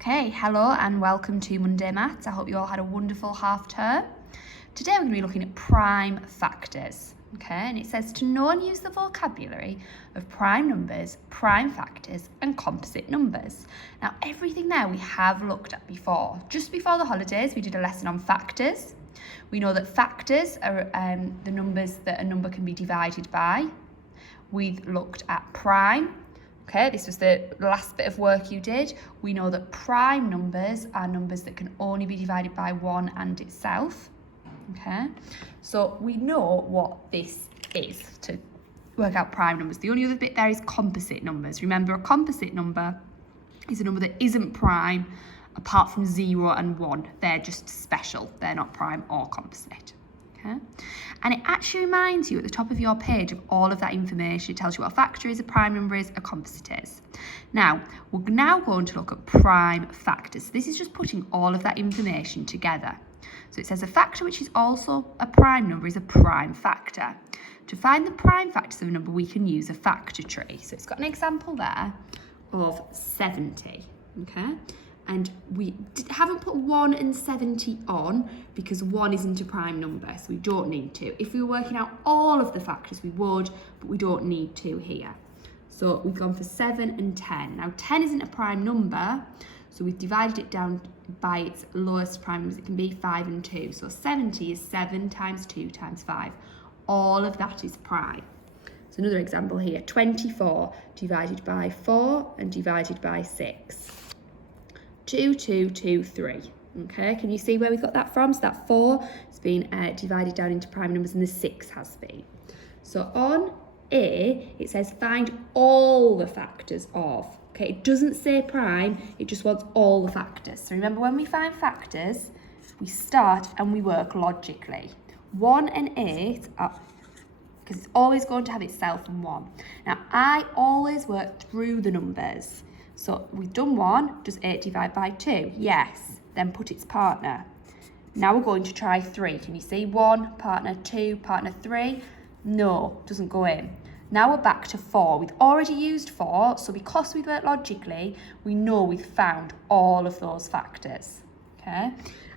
Okay, hello and welcome to Monday Maths. I hope you all had a wonderful half term. Today we're going to be looking at prime factors. Okay, and it says to know and use the vocabulary of prime numbers, prime factors and composite numbers. Now everything there we have looked at before. Just before the holidays we did a lesson on factors. We know that factors are the numbers that a number can be divided by. We've looked at prime. Okay, this was the last bit of work you did. We know that prime numbers are numbers that can only be divided by 1 and itself. Okay, so we know what this is to work out prime numbers. The only other bit there is composite numbers. Remember, a composite number is a number that isn't prime apart from 0 and 1. They're just special. They're not prime or composite. Okay. And it actually reminds you at the top of your page of all of that information. It tells you what a factor is, a prime number is, a composite is. Now, we're now going to look at prime factors. So this is just putting all of that information together. So it says a factor which is also a prime number is a prime factor. To find the prime factors of a number, we can use a factor tree. So it's got an example there of 70, okay? And we haven't put 1 and 70 on because 1 isn't a prime number, so we don't need to. If we were working out all of the factors, we would, but we don't need to here. So we've gone for 7 and 10. Now 10 isn't a prime number, so we've divided it down by its lowest prime numbers. It can be 5 and 2. So 70 is 7 times 2 times 5. All of that is prime. So another example here, 24 divided by 4 and divided by 6. 2, 2, 2, 3. Okay, can you see where we got that from? So that 4 has been divided down into prime numbers and the 6 has been. So on A, it says find all the factors of. Okay, it doesn't say prime, it just wants all the factors. So remember, when we find factors, we start and we work logically. 1 and 8 are, because it's always going to have itself and 1. Now, I always work through the numbers. So we've done 1, does 8 divide by 2? Yes, then put its partner. Now we're going to try 3. Can you see 1, partner 2, partner 3? No, doesn't go in. Now we're back to 4. We've already used 4, so because we've worked logically, we know we've found all of those factors. Okay,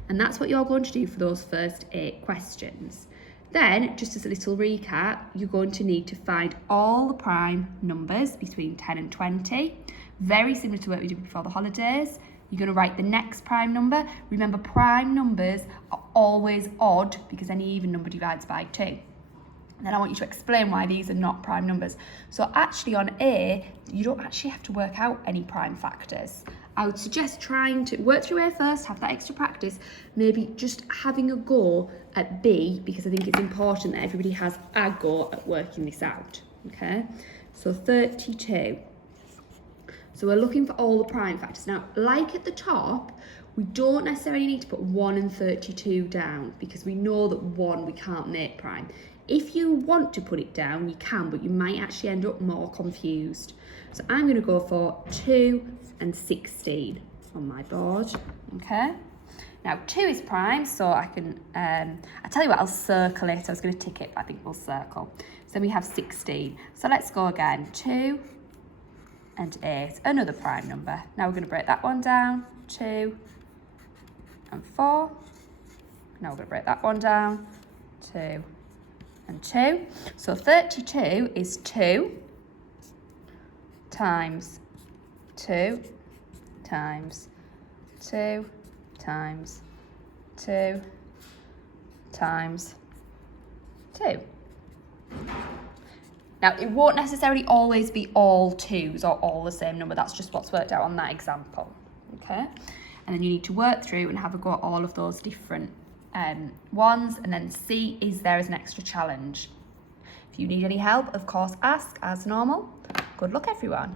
and that's what you're going to do for those first 8 questions. Then, just as a little recap, you're going to need to find all the prime numbers between 10 and 20. Very similar to what we did before the holidays. You're going to write the next prime number. Remember, prime numbers are always odd because any even number divides by 2. And then I want you to explain why these are not prime numbers. So actually on A, you don't actually have to work out any prime factors. I would suggest trying to work through A first, have that extra practice, maybe just having a go at B, because I think it's important that everybody has a go at working this out, okay? So 32. So we're looking for all the prime factors. Now, like at the top, we don't necessarily need to put 1 and 32 down because we know that 1 we can't make prime. If you want to put it down, you can, but you might actually end up more confused. So I'm going to go for 2 and 16 on my board, okay? Now 2 is prime, so I can, I'll tell you what, I'll circle it. I was going to tick it, but I think we'll circle. So we have 16. So let's go again, 2 and 8, another prime number. Now we're going to break that one down, 2 and 4. Now we're going to break that one down, 2 and 2. So 32 is 2 times 2 times 2 times 2 times 2. Now, it won't necessarily always be all 2s or all the same number. That's just what's worked out on that example, okay? And then you need to work through and have a go at all of those different ones and then see, is there as an extra challenge? If you need any help, of course, ask as normal. Good luck, everyone.